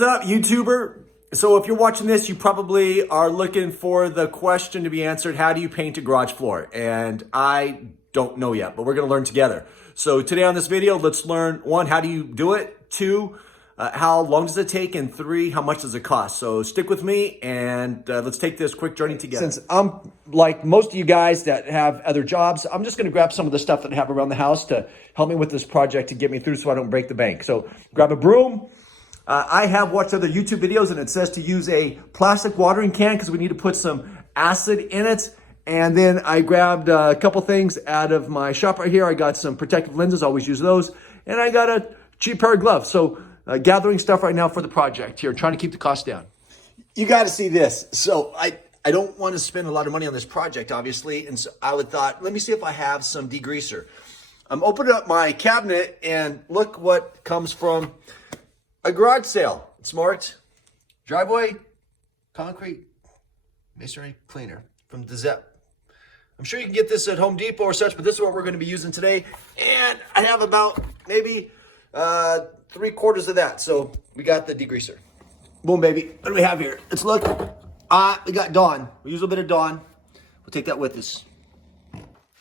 What's up, YouTuber? So if you're watching this, you probably are looking for the question to be answered, how do you paint a garage floor? And I don't know yet, but we're gonna learn together. So today on this video, let's learn, 1, how do you do it? 2, how long does it take? And 3, how much does it cost? So stick with me and let's take this quick journey together. Since I'm like most of you guys that have other jobs, I'm just gonna grab some of the stuff that I have around the house to help me with this project to get me through so I don't break the bank. So grab a broom. I have watched other YouTube videos and it says to use a plastic watering can because we need to put some acid in it. And then I grabbed a couple things out of my shop right here. I got some protective lenses, always use those. And I got a cheap pair of gloves. So gathering stuff right now for the project here, trying to keep the cost down. You got to see this. So I don't want to spend a lot of money on this project, obviously. And so I thought, let me see if I have some degreaser. I'm opening up my cabinet and look what comes from a garage sale. It's marked driveway, concrete, masonry cleaner from DeZep. I'm sure you can get this at Home Depot or such, but this is what we're going to be using today. And I have about maybe 3/4 of that. So we got the degreaser. Boom, baby. What do we have here? Let's look. We got Dawn. We use a little bit of Dawn. We'll take that with us.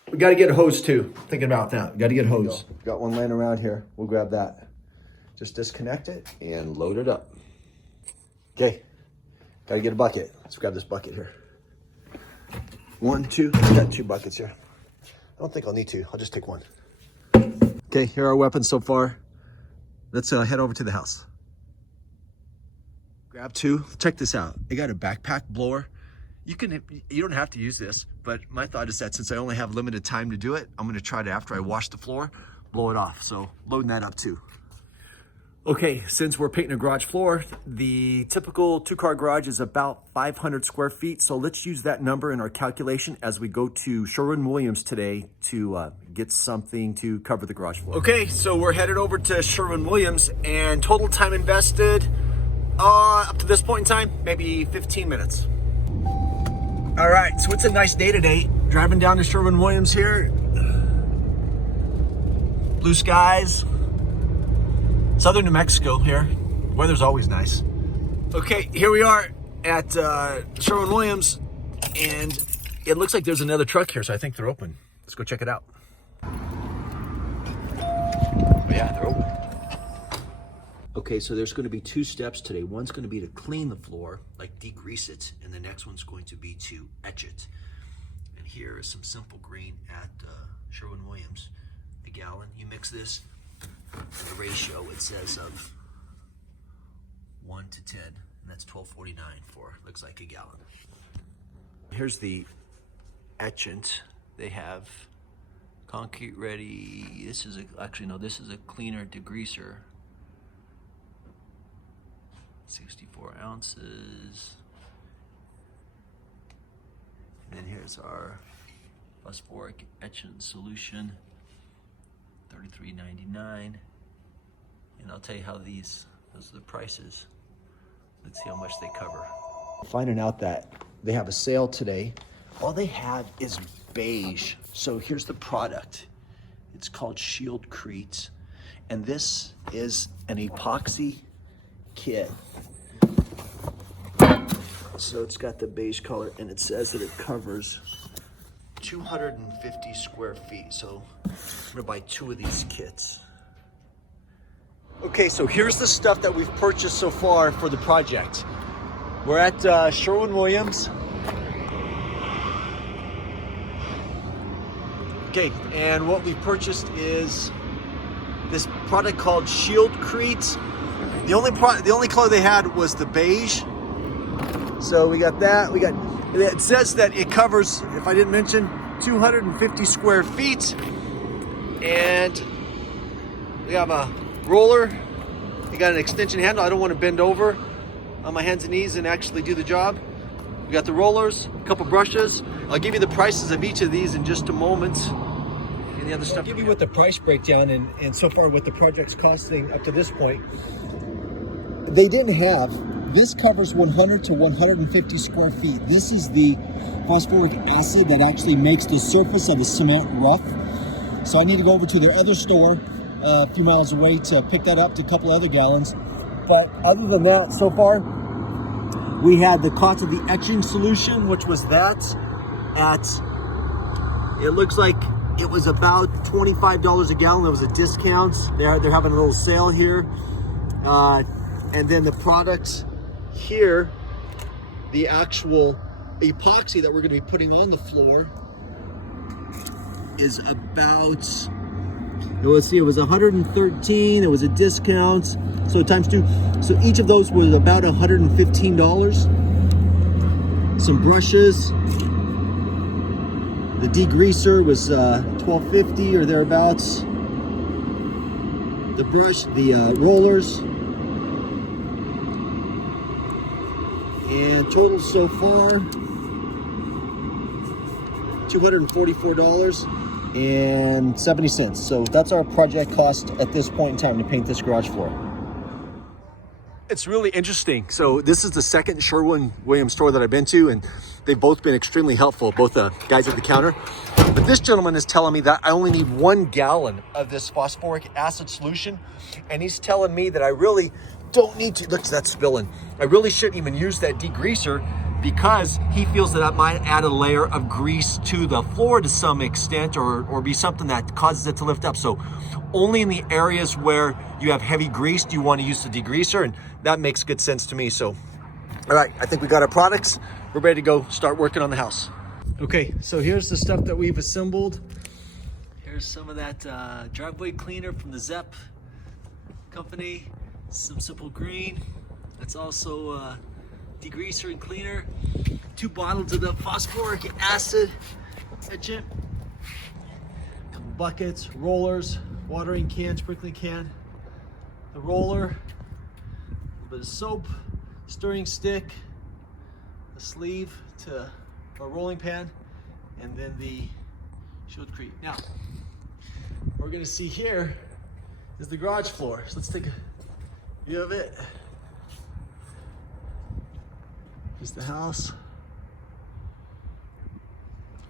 We got to get a hose too. Thinking about that. We got to get a hose. Got one laying around here. We'll grab that. Just disconnect it and load it up. Okay, gotta get a bucket. Let's grab this bucket here. 1, 2, I got 2 buckets here. I don't think I'll need to, I'll just take one. Okay, here are our weapons so far. Let's head over to the house. Grab 2, check this out. I got a backpack blower. You don't have to use this, but my thought is that since I only have limited time to do it, I'm gonna try to, after I wash the floor, blow it off. So loading that up too. Okay, since we're painting a garage floor, the typical 2-car garage is about 500 square feet. So let's use that number in our calculation as we go to Sherwin-Williams today to get something to cover the garage floor. Okay, so we're headed over to Sherwin-Williams and total time invested up to this point in time, maybe 15 minutes. All right, so it's a nice day today. Driving down to Sherwin-Williams here. Blue skies. Southern New Mexico here. Weather's always nice. Okay, here we are at Sherwin-Williams, and it looks like there's another truck here, so I think they're open. Let's go check it out. Oh yeah, they're open. Okay, so there's gonna be 2 steps today. One's gonna be to clean the floor, like degrease it, and the next one's going to be to etch it. And here is some simple green at Sherwin-Williams. A gallon, you mix this. The ratio it says of 1 to 10, and that's 12.49 for looks like a gallon. Here's the etchant. They have concrete ready. This is this is a cleaner degreaser. 64 ounces. And then here's our phosphoric etchant solution. $33.99, and I'll tell you how those are the prices. Let's see how much they cover. Finding out that they have a sale today. All they have is beige. So here's the product. It's called Shield Crete, and this is an epoxy kit. So it's got the beige color, and it says that it covers 250 square feet. So I'm gonna buy 2 of these kits. Okay, so here's the stuff that we've purchased so far for the project. We're at Sherwin-Williams. Okay, and what we've purchased is this product called Shield Crete. The only color they had was the beige. So we got that. It says that it covers, if I didn't mention, 250 square feet. And we have a roller. We got an extension handle. I don't want to bend over on my hands and knees and actually do the job. We got the rollers, a couple brushes. I'll give you the prices of each of these in just a moment. And the other stuff. I'll give you what the price breakdown and so far what the project's costing up to this point. They didn't have. This covers 100 to 150 square feet. This is the phosphoric acid that actually makes the surface of the cement rough. So I need to go over to their other store a few miles away to pick that up to a couple other gallons. But other than that, so far, we had the cost of the etching solution, which was that at, it looks like it was about $25 a gallon. There was a discount. They're having a little sale here. And then the product here, the actual epoxy that we're going to be putting on the floor is about, let's see, it was 113. There was a discount, so times 2. So each of those was about $115. Some brushes. The degreaser was $12.50 or thereabouts. The brush, the rollers, and total so far $244.70. So that's our project cost at this point in time to paint this garage floor. It's really interesting. So this is the second Sherwin-Williams store that I've been to, and they've both been extremely helpful, both the guys at the counter. But this gentleman is telling me that I only need 1 gallon of this phosphoric acid solution, and he's telling me that I really don't need to, look, that's spilling. I really shouldn't even use that degreaser, because he feels that might add a layer of grease to the floor to some extent, or be something that causes it to lift up. So only in the areas where you have heavy grease do you want to use the degreaser, and that makes good sense to me. So, all right, I think we got our products. We're ready to go start working on the house. Okay, so here's the stuff that we've assembled. Here's some of that driveway cleaner from the Zepp company. Some simple green. That's also degreaser and cleaner. 2 bottles of the phosphoric acid etchant. A couple buckets, rollers, watering can, sprinkling can. The roller, a little bit of soap, stirring stick, a sleeve to a rolling pan, and then the Shield Crete. Now, what we're gonna see here is the garage floor. So let's take a view of it. Here's the house.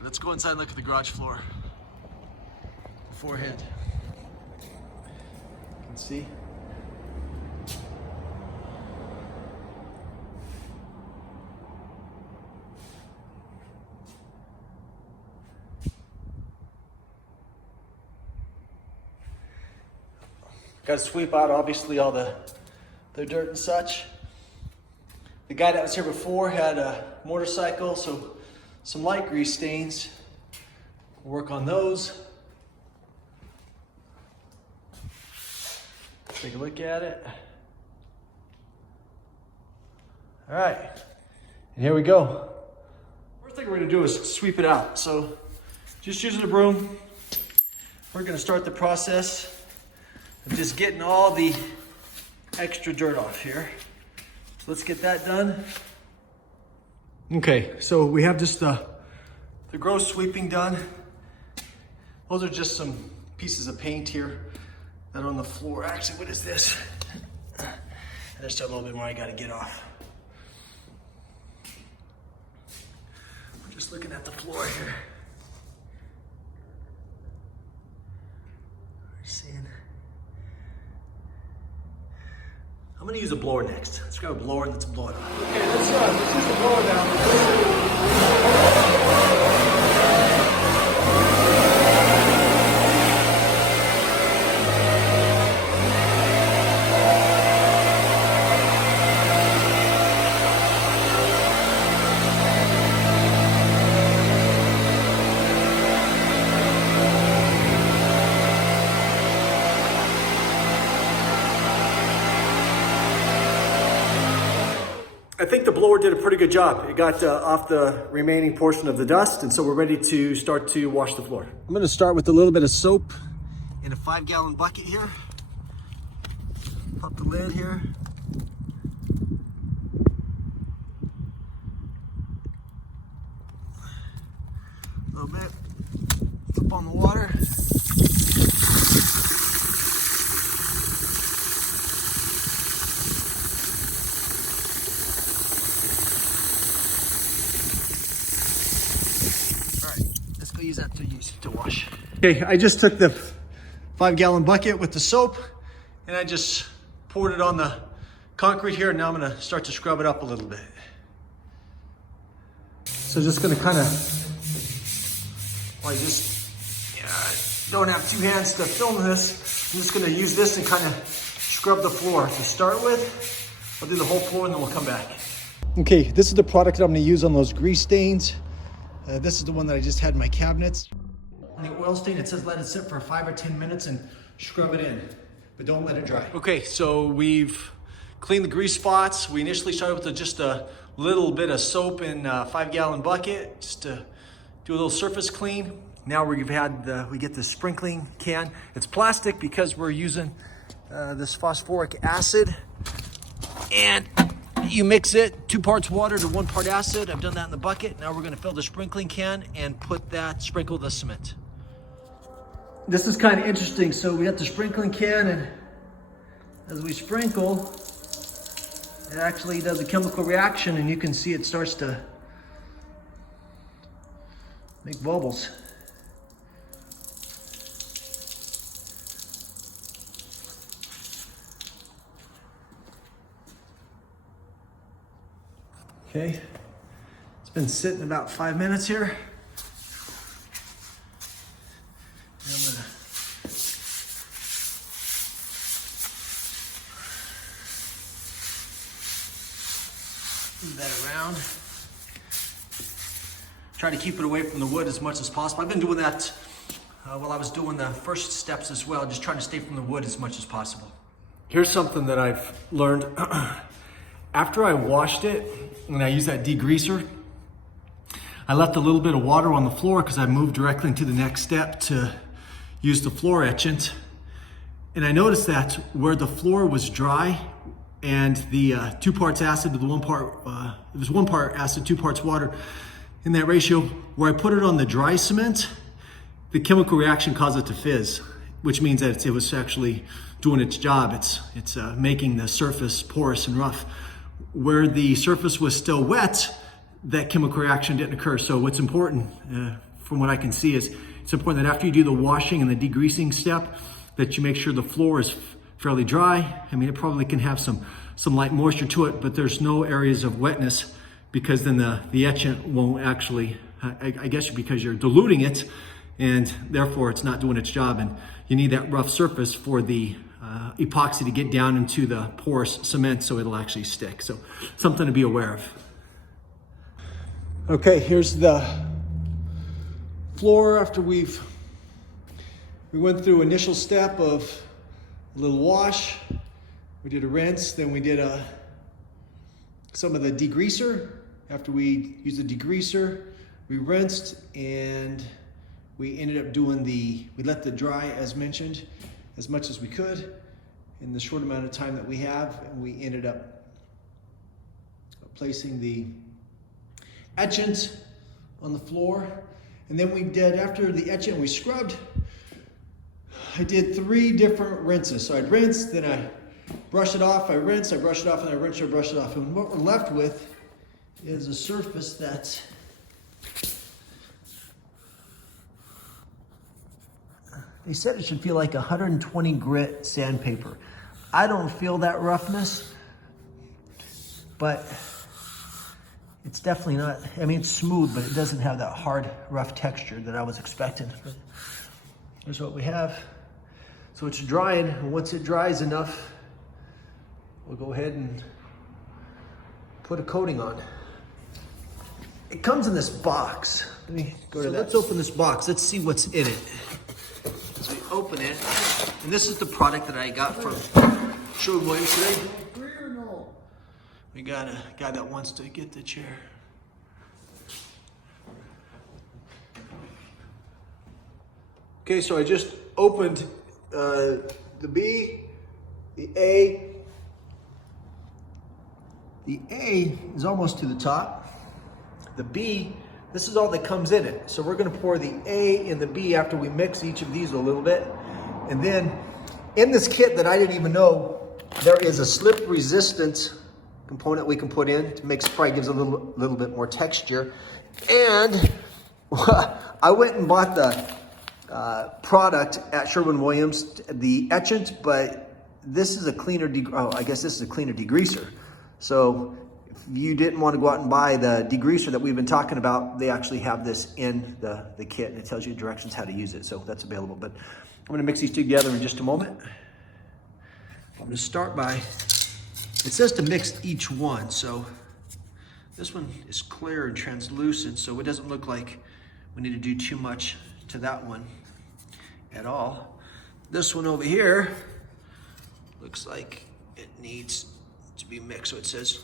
Let's go inside and look at the garage floor beforehand. You can see. Got to sweep out, obviously, all the dirt and such. The guy that was here before had a motorcycle, so some light grease stains. We'll work on those. Take a look at it. All right, and here we go. First thing we're gonna do is sweep it out. So just using a broom, we're gonna start the process of just getting all the extra dirt off here. So let's get that done. Okay, so we have just the gross sweeping done. Those are just some pieces of paint here that are on the floor. Actually, what is this? And there's still a little bit more I gotta get off. We're just looking at the floor here. We're seeing. I'm gonna use a blower next. Let's grab a blower and let's blow it off. Okay, let's use the blower now. I think the blower did a pretty good job. It got off the remaining portion of the dust, and so we're ready to start to wash the floor. I'm gonna start with a little bit of soap in a 5-gallon bucket here. Pop the lid here. A little bit. Flip on the water. Use that to wash. Okay, I just took the 5-gallon bucket with the soap and I just poured it on the concrete here. Now I'm gonna start to scrub it up a little bit. So just gonna kind of, well, I just don't have two hands to film this. I'm just gonna use this and kind of scrub the floor. To start with, I'll do the whole floor and then we'll come back. Okay, this is the product that I'm gonna use on those grease stains. This is the one that I just had in my cabinets. On the oil stain, it says let it sit for 5 or 10 minutes and scrub it in, but don't let it dry. Okay, so we've cleaned the grease spots. We initially started with just a little bit of soap in a 5-gallon bucket, just to do a little surface clean. Now we get the sprinkling can. It's plastic because we're using this phosphoric acid, and you mix it 2 parts water to 1 part acid. I've done that in the bucket. Now we're gonna fill the sprinkling can and sprinkle the cement. This is kind of interesting. So we got the sprinkling can, and as we sprinkle, it actually does a chemical reaction, and you can see it starts to make bubbles. Okay, it's been sitting about 5 minutes here. And I'm gonna move that around. Try to keep it away from the wood as much as possible. I've been doing that while I was doing the first steps as well, just trying to stay from the wood as much as possible. Here's something that I've learned. After I washed it, and I used that degreaser, I left a little bit of water on the floor because I moved directly into the next step to use the floor etchant. And I noticed that where the floor was dry and the 2 parts acid to the 1 part, it was 1 part acid, 2 parts water in that ratio, where I put it on the dry cement, the chemical reaction caused it to fizz, which means that it was actually doing its job. It's making the surface porous and rough. Where the surface was still wet, that chemical reaction didn't occur. So what's important, from what I can see, is it's important that after you do the washing and the degreasing step, that you make sure the floor is fairly dry. I mean, it probably can have some light moisture to it, but there's no areas of wetness, because then the etchant won't actually, I guess because you're diluting it, and therefore it's not doing its job. And you need that rough surface for the epoxy to get down into the porous cement so it'll actually stick. So something to be aware of. Okay, here's the floor after we went through initial step of a little wash. We did a rinse, then we did some of the degreaser. After we used the degreaser, we rinsed, and we ended up doing we let it dry as mentioned as much as we could in the short amount of time that we have, and we ended up placing the etchant on the floor. And then we did, after the etchant we scrubbed, I did 3 different rinses. So I'd rinse, then I brush it off, I rinse, I brush it off, and I rinse, I brush it off. And what we're left with is a surface that they said it should feel like 120 grit sandpaper. I don't feel that roughness, but it's definitely not, I mean, it's smooth, but it doesn't have that hard, rough texture that I was expecting. But here's what we have. So it's drying, and once it dries enough, we'll go ahead and put a coating on. It comes in this box. Let me go to that. Let's open this box. Let's see what's in it. So we open it, and this is the product that I got from Sherwin-Williams today. We got a guy that wants to get the chair. Okay, so I just opened the B, the A. The A is almost to the top. The B, this is all that comes in it. So we're gonna pour the A and the B after we mix each of these a little bit. And then in this kit that I didn't even know, there is a slip resistant component we can put in to make, probably gives a little bit more texture. And I went and bought the product at Sherwin-Williams, the etchant, but this is a cleaner, I guess this is a cleaner degreaser. So if you didn't want to go out and buy the degreaser that we've been talking about, they actually have this in the kit, and it tells you directions how to use it. So that's available. But I'm going to mix these two together in just a moment. I'm going to start by, it says to mix each one. So this one is clear and translucent, so it doesn't look like we need to do too much to that one at all. This one over here looks like it needs to be mixed. So it says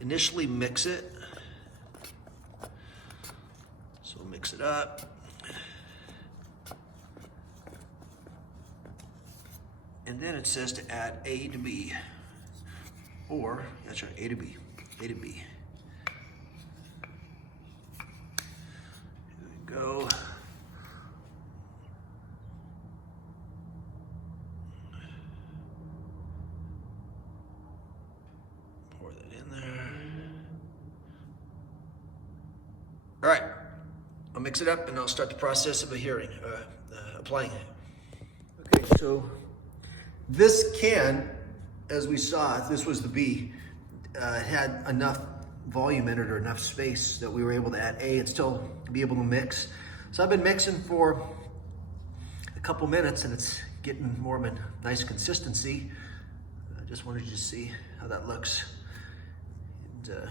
initially mix it. So we'll mix it up. And then it says to add A to B. Or, that's right, A to B. A to B. Here we go. Pour that in there. All right, I'll mix it up and I'll start the process of applying it. Okay, so this can, as we saw, this was the B, had enough volume in it or enough space that we were able to add A and still be able to mix. So I've been mixing for a couple minutes and it's getting more of a nice consistency. I just wanted you to see how that looks. And,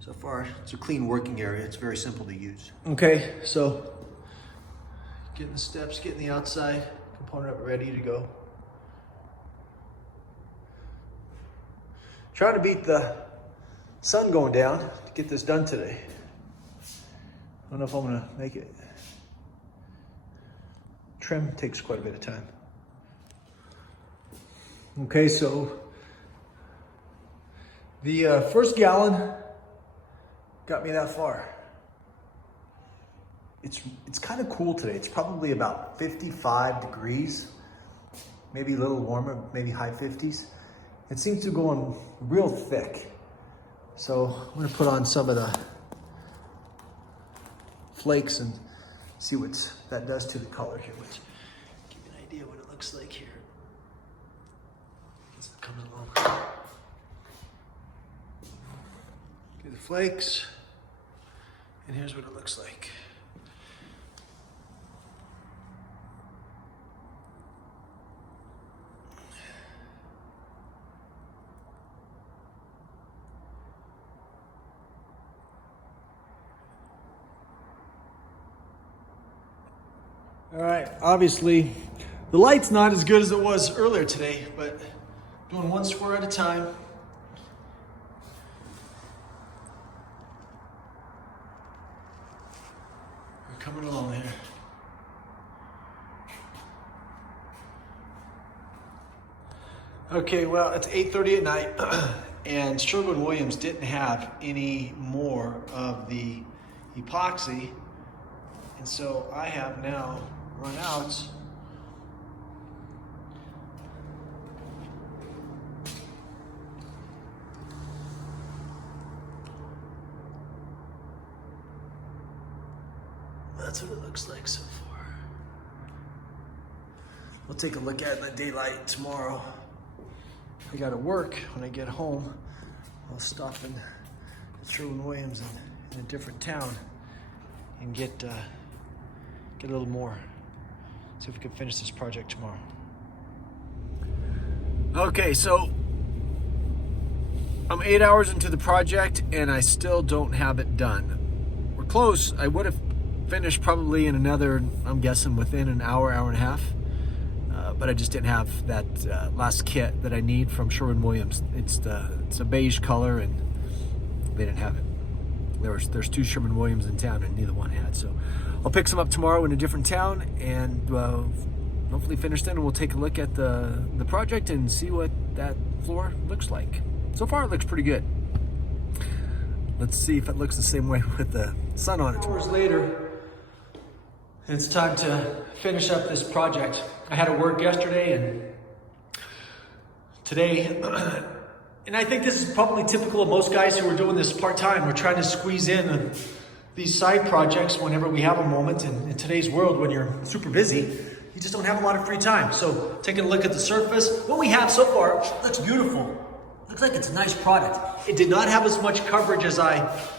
so far, it's a clean working area. It's very simple to use. Okay, so getting the steps, getting the outside component up ready to go. Trying to beat the sun going down to get this done today. I don't know if I'm gonna make it. Trim takes quite a bit of time. Okay, so the first gallon got me that far. It's kind of cool today. It's probably about 55 degrees, maybe a little warmer, maybe high 50s. It seems to go on real thick. So I'm gonna put on some of the flakes and see what that does to the color here, which give you an idea what it looks like here. As it comes along. Get the flakes, and here's what it looks like. All right, obviously, the light's not as good as it was earlier today, but doing one square at a time. We're coming along here. Okay, well, it's 8:30 at night, and Sherwin-Williams didn't have any more of the epoxy, and so I have now run out. That's what it looks like so far. We'll take a look at it in the daylight tomorrow. I gotta work when I get home. I'll stop in Sherwin-Williams in a different town and get a little more. See if we can finish this project tomorrow. Okay, so I'm 8 hours into the project and I still don't have it done. We're close. I would have finished probably in another, I'm guessing within an hour, hour and a half. But I just didn't have that last kit that I need from Sherwin-Williams. It's a beige color and they didn't have it. There's two Sherwin-Williams in town and neither one had. So I'll pick some up tomorrow in a different town and hopefully finish then, and we'll take a look at the project and see what that floor looks like. So far it looks pretty good. Let's see if it looks the same way with the sun on it. Hours later, it's time to finish up this project. I had to work yesterday and today, and I think this is probably typical of most guys who are doing this part-time. We're trying to squeeze in these side projects whenever we have a moment. And in today's world, when you're super busy, you you just don't have a lot of free time. So taking a look at the surface, what we have so far looks beautiful. Looks like it's a nice product. It did not have as much coverage as I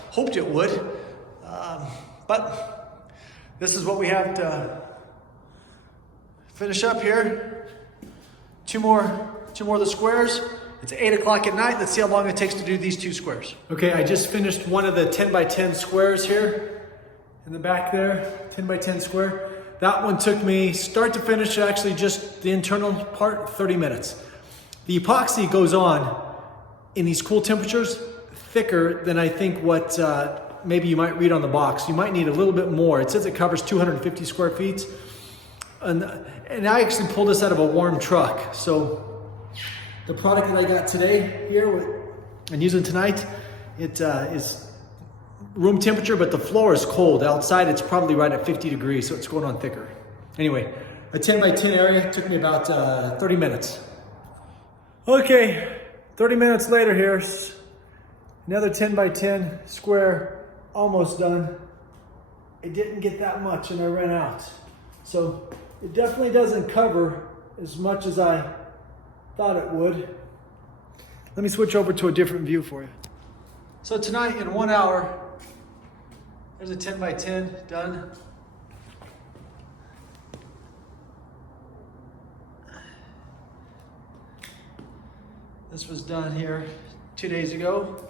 hoped it would, but this is what we have to finish up here. Two more of the squares. It's 8 o'clock at night. Let's see how long it takes to do these 2 squares. Okay, I just finished one of the 10 by 10 squares here in the back there, 10 by 10 square. That one took me start to finish, actually just the internal part, 30 minutes. The epoxy goes on in these cool temperatures thicker than I think what maybe you might read on the box. You might need a little bit more. It says it covers 250 square feet. And I actually pulled this out of a warm truck. So the product that I got today here and using tonight, it is room temperature, but the floor is cold. Outside it's probably right at 50 degrees, so it's going on thicker. Anyway, a 10 by 10 area took me about 30 minutes. Okay, 30 minutes later here, another 10 by 10 square, almost done. It didn't get that much and I ran out. So it definitely doesn't cover as much as I thought it would. Let me switch over to a different view for you. So tonight in 1 hour, there's a 10 by 10 done. This was done here 2 days ago.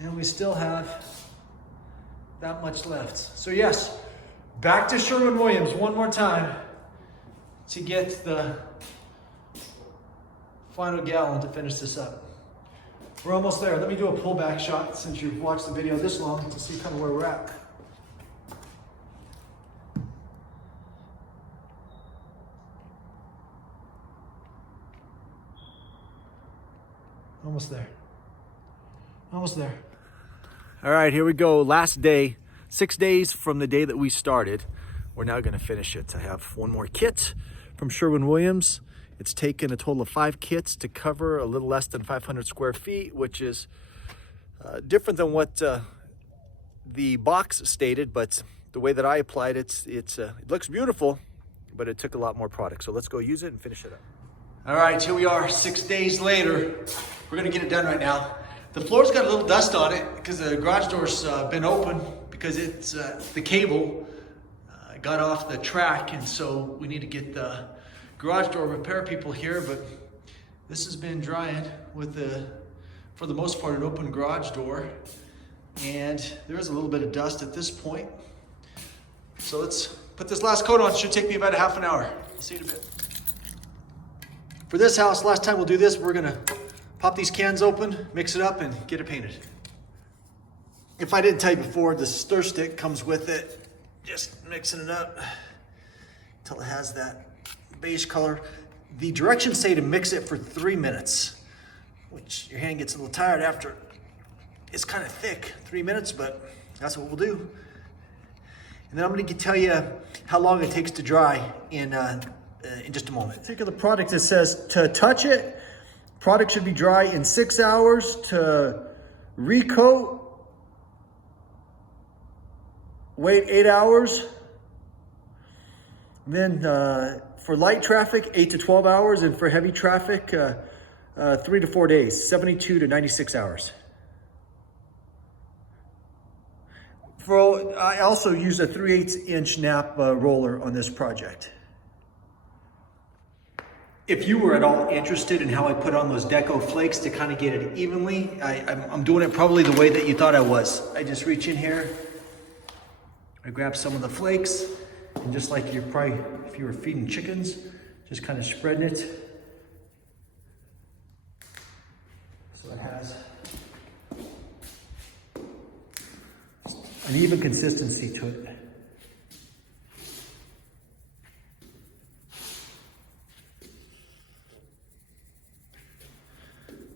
And we still have that much left. So yes, back to Sherwin-Williams one more time to get the final gallon to finish this up. We're almost there. Let me do a pullback shot since you've watched the video this long to see kind of where we're at. Almost there. Almost there. All right, here we go. Last day, 6 days from the day that we started. We're now going to finish it. I have one more kit from Sherwin-Williams. It's taken a total of 5 kits to cover a little less than 500 square feet, which is different than what the box stated, but the way that I applied it, it looks beautiful, but it took a lot more product. So let's go use it and finish it up. All right, here we are 6 days later. We're gonna get it done right now. The floor's got a little dust on it because the garage door's been open because it's the cable got off the track, and so we need to get the garage door repair people here, but this has been drying with for the most part, an open garage door, and there is a little bit of dust at this point. So let's put this last coat on. It should take me about a half an hour. I'll see you in a bit. For this house, last time we'll do this, we're gonna pop these cans open, mix it up, and get it painted. If I didn't tell you before, the stir stick comes with it. Just mixing it up until it has that beige color. The directions say to mix it for 3 minutes, which your hand gets a little tired after. It's kind of thick, 3 minutes, but that's what we'll do. And then I'm going to tell you how long it takes to dry in just a moment. Think of the product that says to touch it, product should be dry in 6 hours. To recoat, wait 8 hours. Then for light traffic, 8 to 12 hours, and for heavy traffic, 3 to 4 days, 72 to 96 hours. I also use a 3/8 inch nap roller on this project. If you were at all interested in how I put on those deco flakes to kind of get it evenly, I'm doing it probably the way that you thought I was. I just reach in here, I grab some of the flakes, and just like you're probably, if you were feeding chickens, just kind of spreading it. So it has an even consistency to it.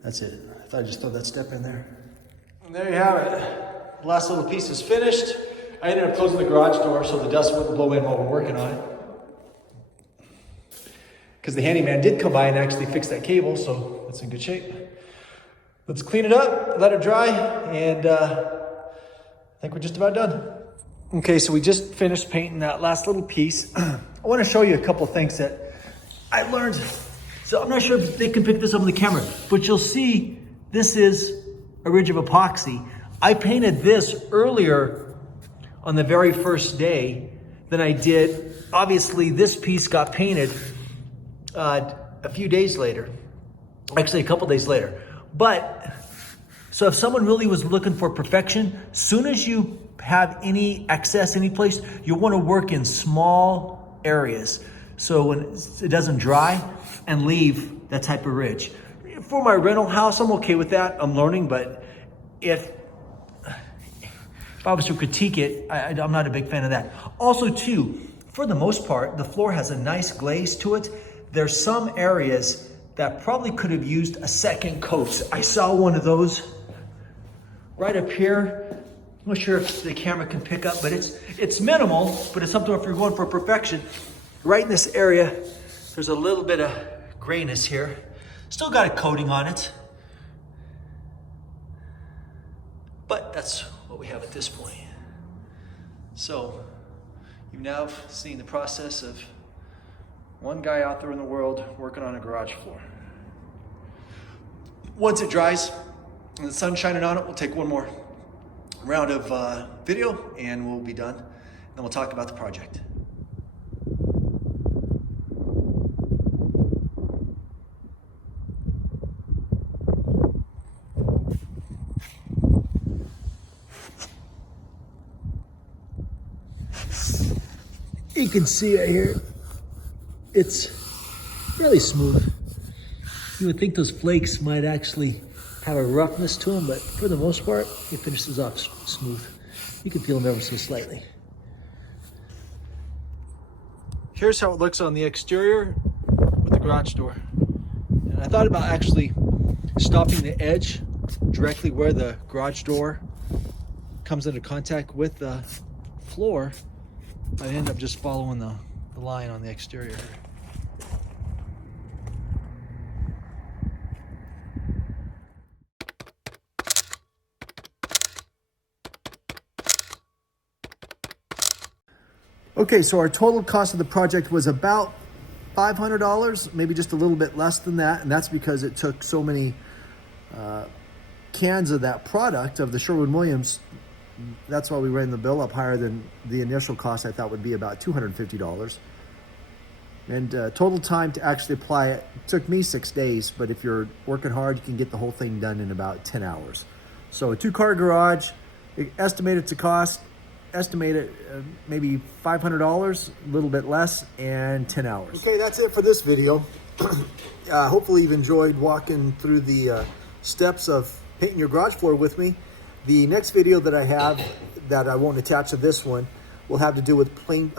That's it. I thought I'd just throw that step in there. And there you have it. The last little piece is finished. I ended up closing the garage door so the dust wouldn't blow in while we're working on it. Because the handyman did come by and actually fix that cable, so it's in good shape. Let's clean it up, let it dry, and I think we're just about done. Okay, so we just finished painting that last little piece. I want to show you a couple things that I learned. So I'm not sure if they can pick this up on the camera, but you'll see this is a ridge of epoxy. I painted this earlier on the very first day than I did. Obviously, this piece got painted a few days later, actually a couple days later. But, so if someone really was looking for perfection, soon as you have any excess any place, you want to work in small areas so when it doesn't dry and leave that type of ridge. For my rental house, I'm okay with that. I'm learning, but if I was to critique it, I'm not a big fan of that. Also too, for the most part, the floor has a nice glaze to it. There's some areas that probably could have used a second coat. I saw one of those right up here. I'm not sure if the camera can pick up, but it's minimal, but it's something if you're going for perfection. Right in this area, there's a little bit of grayness here. Still got a coating on it, but that's what we have at this point. So you've now seen the process of one guy out there in the world working on a garage floor. Once it dries and the sun's shining on it, we'll take one more round of video and we'll be done. Then we'll talk about the project. You can see right here, it's really smooth. You would think those flakes might actually have a roughness to them, but for the most part, it finishes off smooth. You can feel them ever so slightly. Here's how it looks on the exterior with the garage door. And I thought about actually stopping the edge directly where the garage door comes into contact with the floor. I end up just following the line on the exterior. Okay, so our total cost of the project was about $500, maybe just a little bit less than that, and that's because it took so many cans of that product, of the Sherwin-Williams. That's why we ran the bill up higher than the initial cost I thought would be about $250. And total time to actually apply it took me 6 days, but if you're working hard, you can get the whole thing done in about 10 hours. So a 2-car garage, estimated to cost, estimated maybe $500, a little bit less, and 10 hours. Okay, that's it for this video. Hopefully you've enjoyed walking through the steps of painting your garage floor with me. The next video that I have that I won't attach to this one will have to do with putting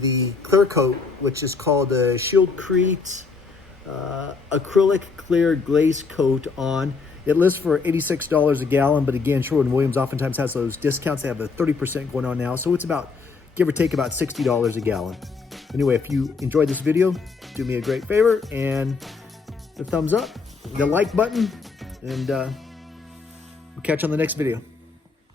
the clear coat, which is called a Shield Crete acrylic clear glaze coat on. It lists for $86 a gallon, but again, Sherwin-Williams oftentimes has those discounts. They have the 30% going on now, so it's about, give or take, about $60 a gallon. Anyway, if you enjoyed this video, do me a great favor and the thumbs up, the like button, and we'll catch you on the next video.